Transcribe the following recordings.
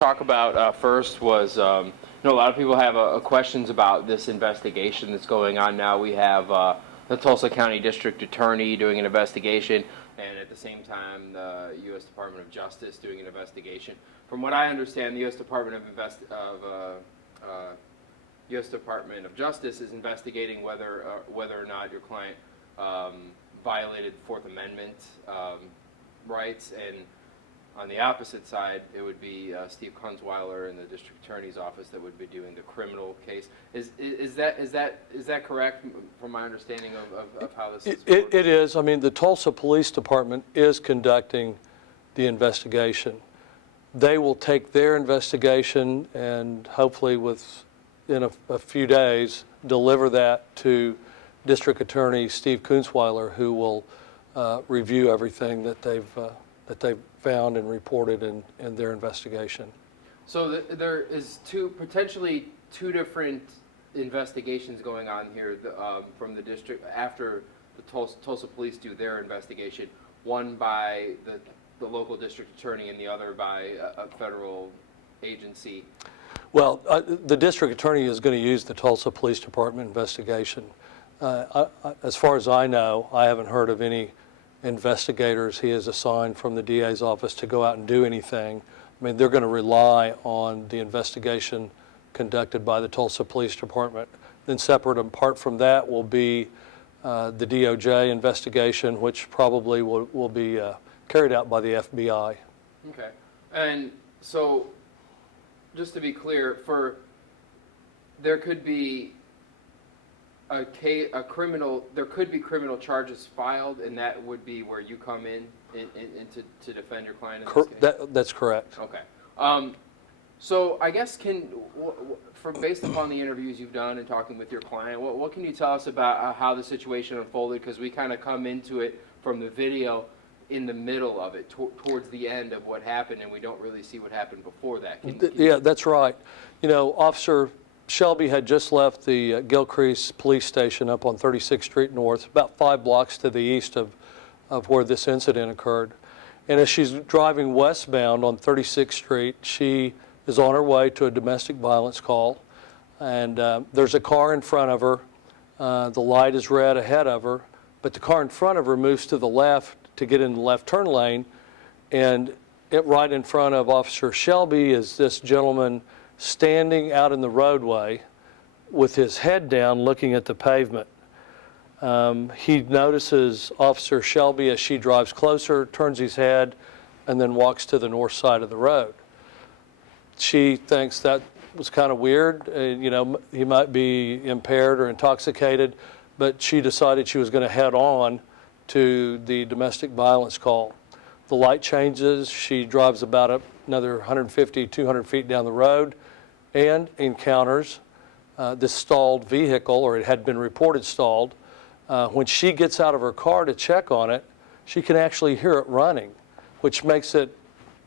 Talk about first was, a lot of people have questions about this investigation that's going on now. We have the Tulsa County District Attorney doing an investigation, and at the same time, the U.S. Department of Justice doing an investigation. From what I understand, the U.S. Department of Justice is investigating whether or not your client violated the Fourth Amendment rights, and on the opposite side, it would be Steve Kunzweiler in the district attorney's office that would be doing the criminal case. Is that correct from my understanding of how this is? It is. I mean, the Tulsa Police Department is conducting the investigation. They will take their investigation and hopefully within a few days deliver that to District Attorney Steve Kunzweiler, who will review everything that they've found and reported in their investigation. So there is potentially two different investigations going on here from the district after the Tulsa police do their investigation. One by the local district attorney and the other by a federal agency. Well, the district attorney is going to use the Tulsa Police Department investigation. As far as I know, I haven't heard of any investigators he has assigned from the DA's office to go out and do anything. I mean, they're going to rely on the investigation conducted by the Tulsa Police Department. Then separate and apart from that will be the DOJ investigation, which probably will be carried out by the FBI. Okay. And so, just to be clear, there could be there could be criminal charges filed, and that would be where you come in to defend your client in this case? That's correct. Okay. So I guess based upon the interviews you've done and talking with your client, what can you tell us about how the situation unfolded? Because we kind of come into it from the video in the middle of it, towards the end of what happened, and we don't really see what happened before that. Yeah, that's right. You know, Officer Shelby had just left the Gilcrease police station up on 36th Street North, about 5 blocks to the east of where this incident occurred. And as she's driving westbound on 36th Street, she is on her way to a domestic violence call. And there's a car in front of her. The light is red ahead of her, but the car in front of her moves to the left to get in the left turn lane. And right in front of Officer Shelby is this gentleman standing out in the roadway with his head down looking at the pavement. He notices Officer Shelby as she drives closer, turns his head, and then walks to the north side of the road. She thinks that was kind of weird. He might be impaired or intoxicated, but she decided she was going to head on to the domestic violence call. The light changes. She drives about another 150, 200 feet down the road and encounters this stalled vehicle, or it had been reported stalled. When she gets out of her car to check on it, she can actually hear it running, which makes it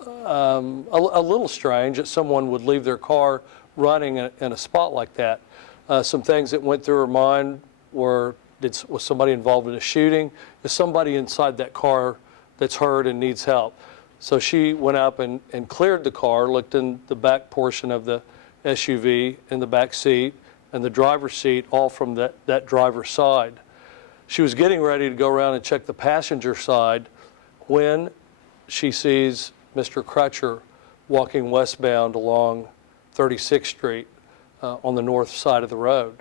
a little strange that someone would leave their car running in a spot like that. Some things that went through her mind were, was somebody involved in a shooting? Is somebody inside that car that's hurt and needs help? So she went up and cleared the car, looked in the back portion of the SUV, in the back seat, and the driver's seat, all from that driver's side. She was getting ready to go around and check the passenger side when she sees Mr. Crutcher walking westbound along 36th Street on the north side of the road.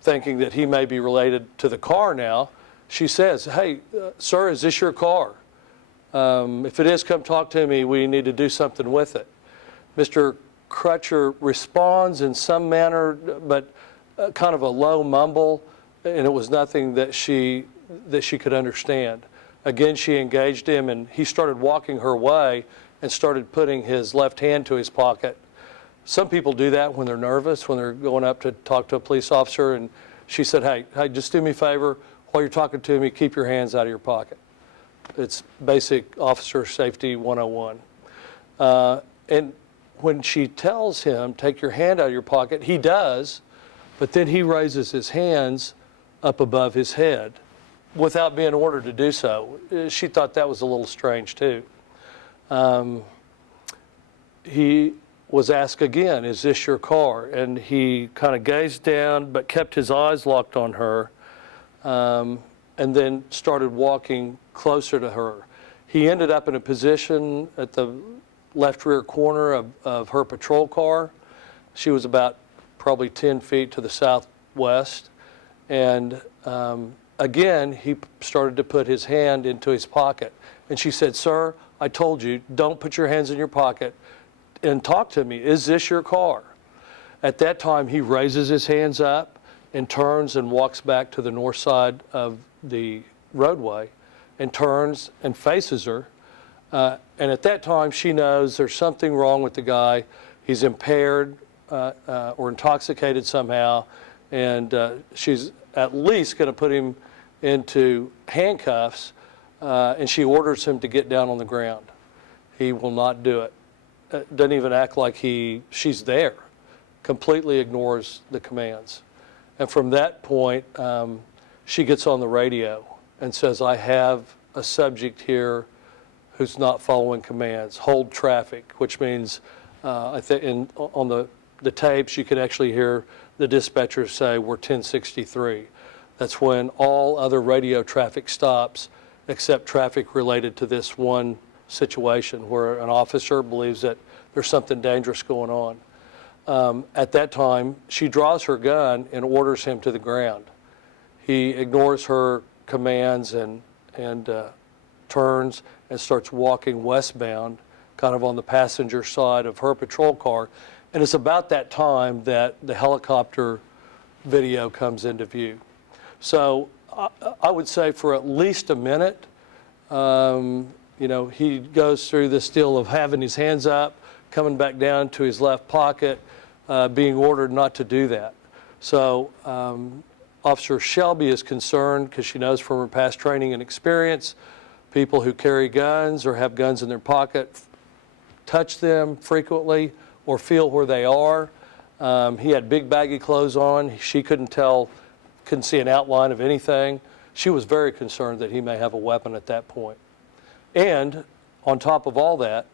Thinking that he may be related to the car now, she says, "Hey, sir, is this your car? If it is, come talk to me. We need to do something with it." Mr. Crutcher responds in some manner, but kind of a low mumble, and it was nothing that she could understand. Again, she engaged him, and he started walking her way and started putting his left hand to his pocket. Some people do that when they're nervous, when they're going up to talk to a police officer, and she said, hey, just do me a favor. While you're talking to me, keep your hands out of your pocket. It's basic officer safety 101. And when she tells him, take your hand out of your pocket, he does, but then he raises his hands up above his head without being ordered to do so. She thought that was a little strange too. he was asked again, "Is this your car?" And he kind of gazed down but kept his eyes locked on her, and then started walking closer to her. He ended up in a position at the left rear corner of her patrol car. She was about probably 10 feet to the southwest. And again, he started to put his hand into his pocket. And she said, "Sir, I told you, don't put your hands in your pocket and talk to me. Is this your car?" At that time, he raises his hands up and turns and walks back to the north side of the roadway and turns and faces her. And at that time, she knows there's something wrong with the guy. He's impaired or intoxicated somehow, and she's at least going to put him into handcuffs, and she orders him to get down on the ground. He will not do it. Doesn't even act like she's there. Completely ignores the commands. And from that point, she gets on the radio and says, "I have a subject here who's not following commands. Hold traffic," which means I think on the tapes you can actually hear the dispatcher say, "We're 1063." That's when all other radio traffic stops except traffic related to this one situation where an officer believes that there's something dangerous going on. At that time, she draws her gun and orders him to the ground. He ignores her commands and turns and starts walking westbound, kind of on the passenger side of her patrol car. And it's about that time that the helicopter video comes into view. So I would say for at least a minute, he goes through this deal of having his hands up, coming back down to his left pocket, being ordered not to do that. So Officer Shelby is concerned because she knows from her past training and experience, people who carry guns or have guns in their pocket touch them frequently or feel where they are. He had big baggy clothes on. She couldn't see an outline of anything. She was very concerned that he may have a weapon at that point. And on top of all that,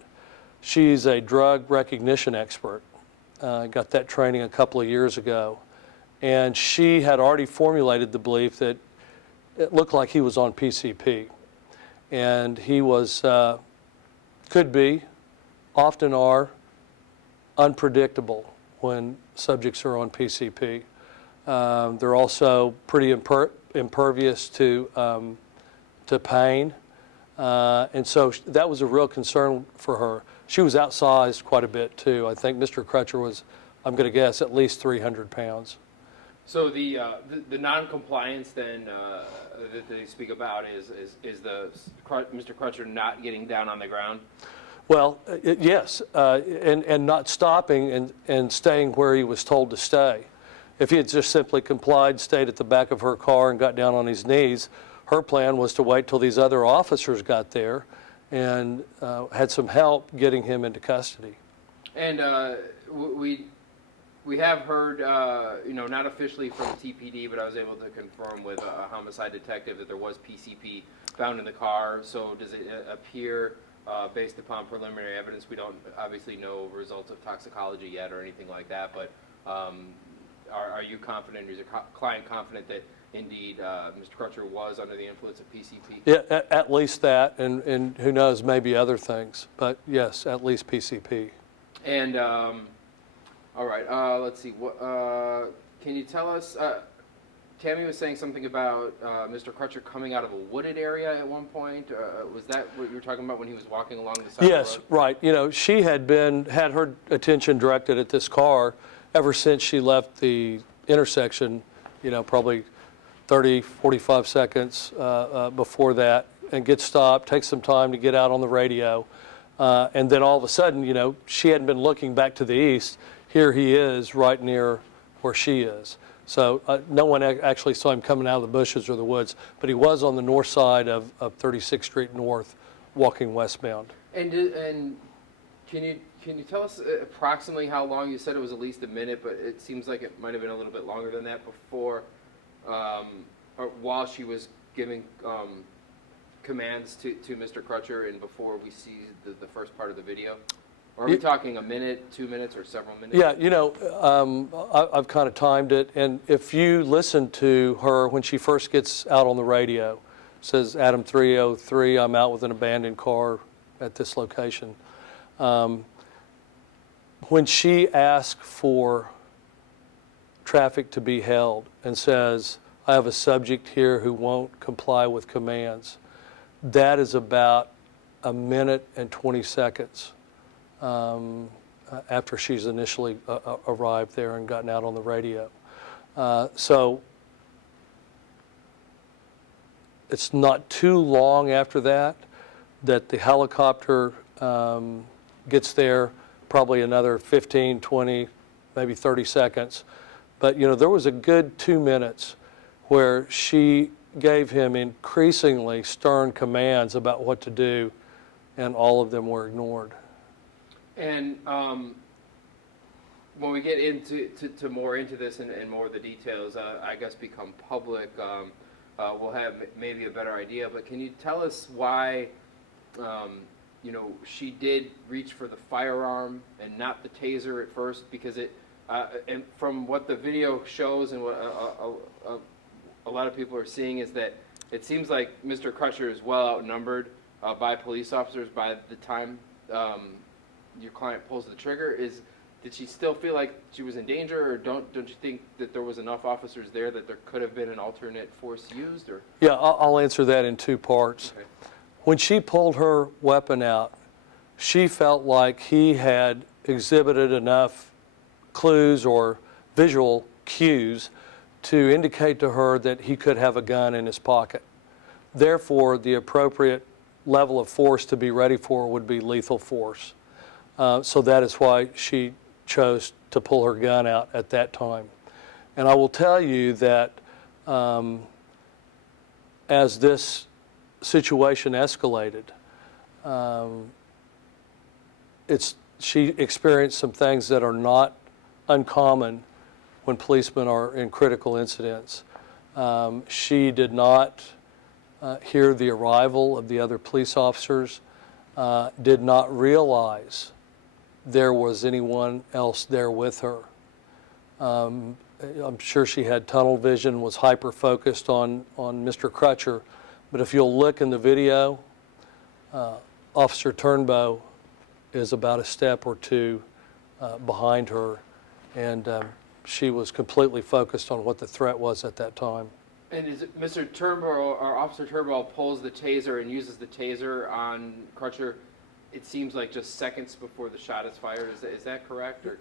she's a drug recognition expert. Got that training a couple of years ago. And she had already formulated the belief that it looked like he was on PCP. And he was, could be, often are, unpredictable when subjects are on PCP. They're also pretty impervious to pain. And so that was a real concern for her. She was outsized quite a bit too. I think Mr. Crutcher was, I'm going to guess, at least 300 pounds. So the non-compliance then that they speak about is Mr. Crutcher not getting down on the ground? Well, yes, and not stopping and staying where he was told to stay. If he had just simply complied, stayed at the back of her car and got down on his knees, her plan was to wait till these other officers got there and had some help getting him into custody. And we have heard, not officially from TPD, but I was able to confirm with a homicide detective that there was PCP found in the car. So does it appear, based upon preliminary evidence, we don't obviously know results of toxicology yet or anything like that, but are you confident, is your client confident that indeed Mr. Crutcher was under the influence of PCP? Yeah, at least that, and who knows, maybe other things, but yes, at least PCP. And all right, let's see. What can you tell us? Tammy was saying something about Mr. Crutcher coming out of a wooded area at one point. Was that what you were talking about when he was walking along the side Yes, of the road? right. She had her attention directed at this car ever since she left the intersection, probably 30, 45 seconds before that, and gets stopped, takes some time to get out on the radio. And then all of a sudden, she hadn't been looking back to the east. Here he is right near where she is. So no one actually saw him coming out of the bushes or the woods, but he was on the north side of 36th Street North walking westbound. And can you tell us approximately how long? You said it was at least a minute, but it seems like it might have been a little bit longer than that before, or while she was giving commands to Mr. Crutcher and before we see the first part of the video? Or are we talking a minute, 2 minutes, or several minutes? Yeah, I've kind of timed it, and if you listen to her when she first gets out on the radio, says Adam 303, I'm out with an abandoned car at this location. When she asks for traffic to be held and says, I have a subject here who won't comply with commands, that is about a minute and 20 seconds after she's initially arrived there and gotten out on the radio. So it's not too long after that the helicopter gets there, probably another 15, 20, maybe 30 seconds. But, there was a good 2 minutes where she gave him increasingly stern commands about what to do, and all of them were ignored. And when we get into more into this and more of the details, I guess become public, we'll have maybe a better idea. But can you tell us why, she did reach for the firearm and not the taser at first? Because and from what the video shows and what a lot of people are seeing is that it seems like Mr. Crutcher is well outnumbered by police officers by the time your client pulls the trigger. Did she still feel like she was in danger, or don't you think that there was enough officers there that there could have been an alternate force used? Or Yeah, I'll answer that in two parts. okay. When she pulled her weapon out, she felt like he had exhibited enough clues or visual cues to indicate to her that he could have a gun in his pocket. Therefore, the appropriate level of force to be ready for would be lethal force. So that is why she chose to pull her gun out at that time. And I will tell you that as this situation escalated, she experienced some things that are not uncommon when policemen are in critical incidents. She did not hear the arrival of the other police officers, did not realize there was anyone else there with her. I'm sure she had tunnel vision, was hyper-focused on Mr. Crutcher, but if you'll look in the video, Officer Turnbow is about a step or two behind her, and she was completely focused on what the threat was at that time. And is it Mr. Turnbow or Officer Turnbow pulls the taser and uses the taser on Crutcher? It seems like just seconds before the shot is fired. Is that correct? Or,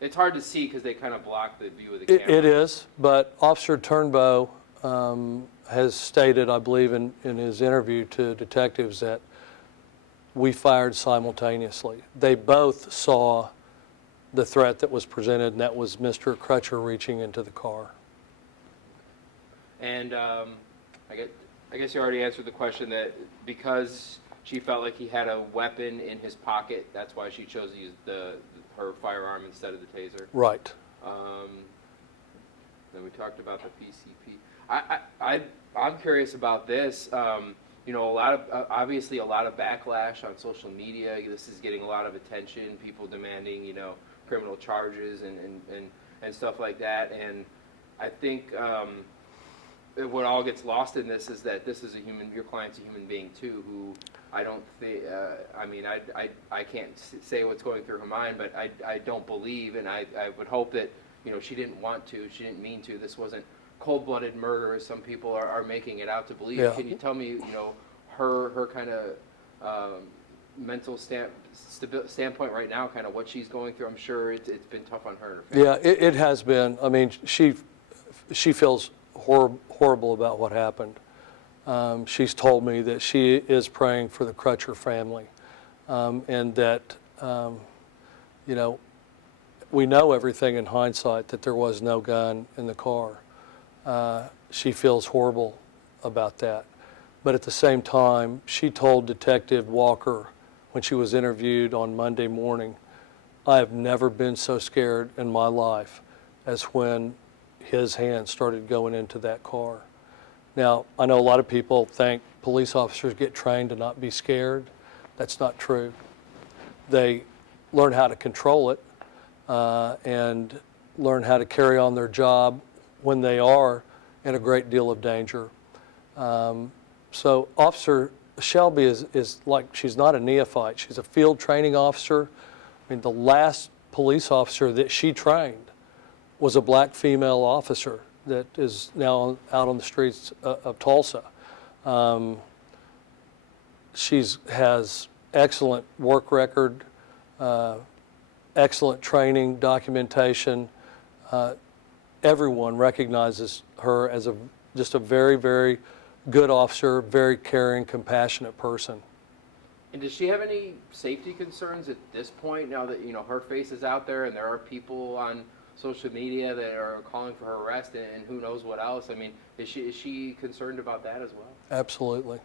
it's hard to see because they kind of block the view of the camera. It is, but Officer Turnbow has stated, I believe in his interview to detectives, that we fired simultaneously. They both saw the threat that was presented, and that was Mr. Crutcher reaching into the car. And I guess you already answered the question that because she felt like he had a weapon in his pocket, that's why she chose to use her firearm instead of the taser. Right. Then we talked about the PCP. I'm curious about this. Obviously a lot of backlash on social media. This is getting a lot of attention. People demanding, criminal charges and stuff like that. And I think what all gets lost in this is that this is your client's a human being too, who I don't think, I can't say what's going through her mind, but I don't believe, and I would hope that, she didn't want to, she didn't mean to. This wasn't cold-blooded murder as some people are making it out to believe. Yeah. Can you tell me, her kind of mental standpoint right now, kind of what she's going through? I'm sure it's been tough on her and her family. Yeah, it has been. I mean, she feels horrible about what happened. She's told me that she is praying for the Crutcher family, and that, we know everything in hindsight, that there was no gun in the car. She feels horrible about that. But at the same time, she told Detective Walker when she was interviewed on Monday morning, I have never been so scared in my life as when his hand started going into that car. Now, I know a lot of people think police officers get trained to not be scared. That's not true. They learn how to control it and learn how to carry on their job when they are in a great deal of danger. So Officer Shelby is like, she's not a neophyte. She's a field training officer. I mean, the last police officer that she trained was a black female officer that is now out on the streets of Tulsa. She has excellent work record, excellent training, documentation. Everyone recognizes her as just a very, very good officer, very caring, compassionate person. And does she have any safety concerns at this point, now that, her face is out there and there are people on social media that are calling for her arrest and who knows what else? I mean, is she concerned about that as well? Absolutely.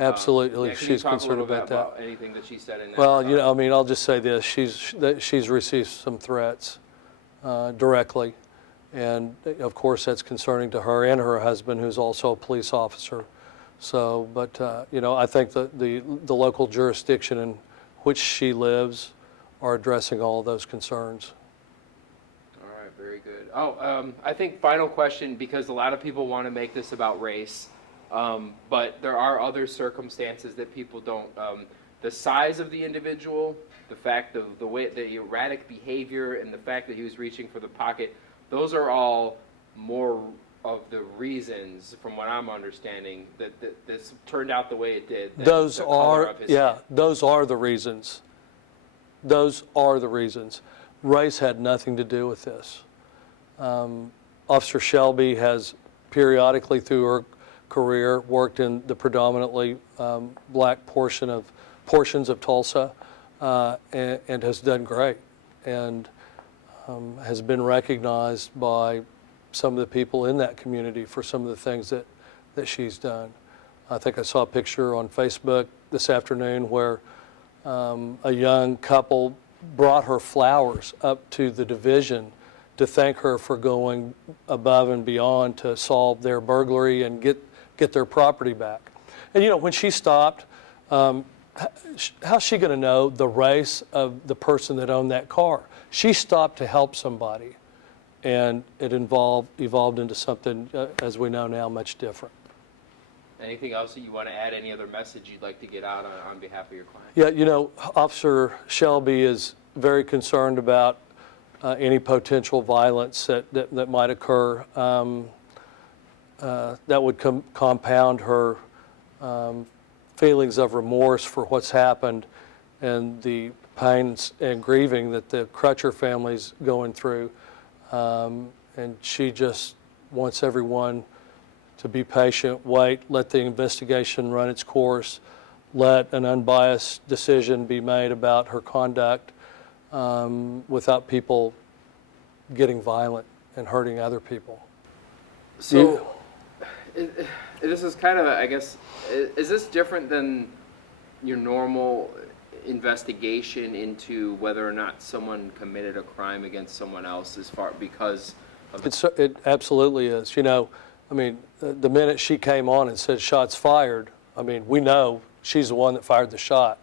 Absolutely, Yeah, she's concerned about that. About anything that she said in that? Well, I mean, I'll just say this: she's received some threats directly, and of course that's concerning to her and her husband, who's also a police officer. So, but I think the local jurisdiction in which she lives are addressing all of those concerns. All right, very good. Oh, I think final question, because a lot of people want to make this about race. But there are other circumstances that people don't. The size of the individual, the fact of the erratic behavior, and the fact that he was reaching for the pocket, those are all more of the reasons, from what I'm understanding, that this turned out the way it did. Those are, those are the reasons. Those are the reasons. Race had nothing to do with this. Officer Shelby has periodically through her career worked in the predominantly black portions of Tulsa and has done great, and has been recognized by some of the people in that community for some of the things that she's done. I think I saw a picture on Facebook this afternoon where a young couple brought her flowers up to the division to thank her for going above and beyond to solve their burglary and get their property back. And when she stopped, how's she going to know the race of the person that owned that car? She stopped to help somebody, and it evolved into something, as we know now, much different. Anything else that you want to add? Any other message you'd like to get out on behalf of your client? Yeah, Officer Shelby is very concerned about any potential violence that might occur. That would compound her feelings of remorse for what's happened and the pains and grieving that the Crutcher family's going through. And she just wants everyone to be patient, wait, let the investigation run its course, let an unbiased decision be made about her conduct without people getting violent and hurting other people. So, this is kind of, I guess, is this different than your normal investigation into whether or not someone committed a crime against someone else because of It absolutely is. I mean, the minute she came on and said shots fired, I mean, we know she's the one that fired the shot.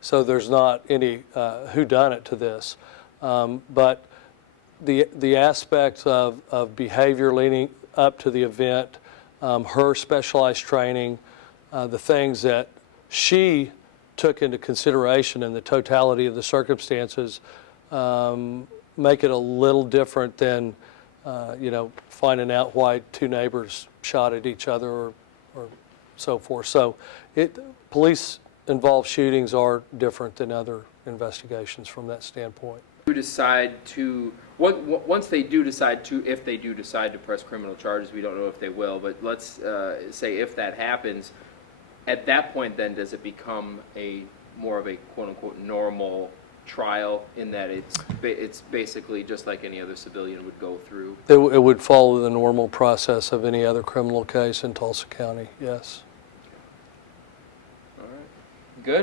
So there's not any whodunit to this. But the aspect of behavior leading up to the event, her specialized training, the things that she took into consideration in the totality of the circumstances make it a little different than, finding out why two neighbors shot at each other or so forth. So police-involved shootings are different than other investigations from that standpoint. Once they do decide to, if they do decide to press criminal charges, we don't know if they will, but let's say if that happens, at that point then does it become more of a quote-unquote normal trial, in that it's basically just like any other civilian would go through? It would follow the normal process of any other criminal case in Tulsa County, yes.